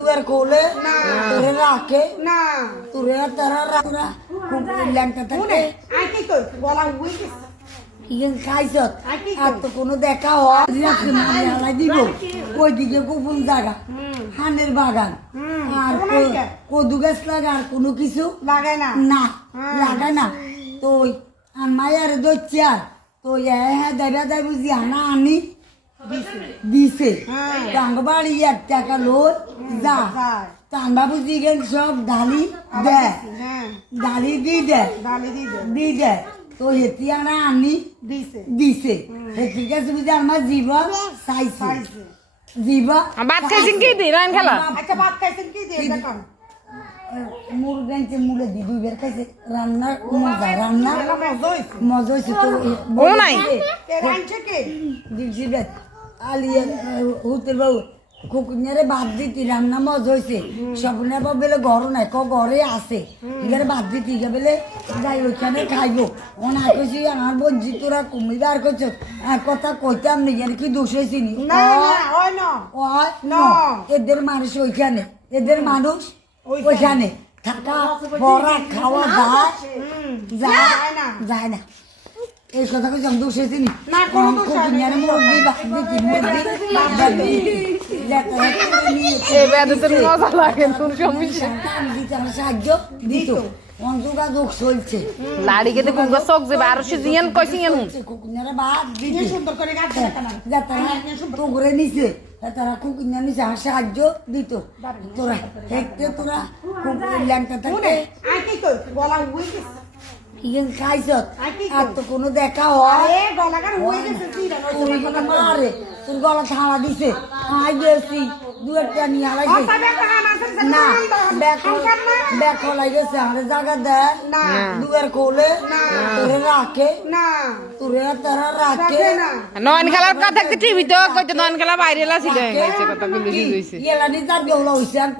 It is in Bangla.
तुझ्या कोले तुरे राखे तुरे तरा राखरा खूप ল্যাংটা থাকে ইগেন খাইছত আর তো কোনো দেখা হয় হালাই দিব ওইদিকে গোপন জায়গা হানের বাগান আর কদু গাছ লাগা আর কোনো কিছু লাগায় না লাগায় না তো মায়ের দইছে আর তো হ্যাঁ দাইবা দাই বুঝি আনা আনি দিছে টাঙ্গ বাড়ি 1 টাকা লোড যা টাঙ্গা বুঝি গেল সব ডালি দেয় ডালি দি দেয় তো হেতি আনা আনি দিছে ঠিক আছে বুঝি আমার জীবা চাইছে জীবা ভাত খাইছেন কি দি রান খেলা আচ্ছা ভাত খাইছেন কি দি দেখান মুরগানছে মুলে দি দুইবার খাইছে রান্না রান্না মজা হয়েছে তো ও নাই রানছে কে দিছিবে আলিয়া হুতের বাবু কুকুরে বাদ দিতি রান্না মজা হয়েছে স্বপ্নের বাবু বেলে ঘরও নাই ঘরে আছে এখানে বাদ দিতি বেলে যাই ওইখানে খাইবো ওনা কইছি আমার বঞ্জি তোরা কুমি বার করছো আর কথা কইতাম নি এর কি দোষ হয়েছি নি এদের মানুষ ওইখানে এদের মানুষ ওইখানে থাকা পড়া খাওয়া যায় না এই কথা কইছি আমি দোষ হয়েছি নি কুকুরে মুরগি মজা লাগে তোর সমস্যা সাহায্য দিত যোগাযোগ চলছে লাড়ি কেটে কুকুর চোখ যাবে আর সে জিয়ান কইছি এন কুকুরে বাদ দিতে সুন্দর করে গাছ যাতারা কুকুরে নিছে তারা কুকুরে নিছে আর সাহায্য দিত তোরা দেখতে তোরা কুকুরের ল্যাংটা থাকে আইকি কই গলা হই গেছে ইগেন খাইছত আর তো কোনো দেখা হয় গলাগার হই গেছে কি জানো মারে তোর গলা থাড়া দিছে আই গেছি 2-1টা নিয়ে আলাইছে না ব্যাক হলাই গেছে আরে জায়গা দেয় দুয়ার কোলে তোরে রাখে তোরে তারা রাখে নয়ন খেলার কথা টিভি তো কইতে নয়ন খেলা বাইরে লাছিল কথা বলি হইছে এলানি তার গৌলা হইছে আর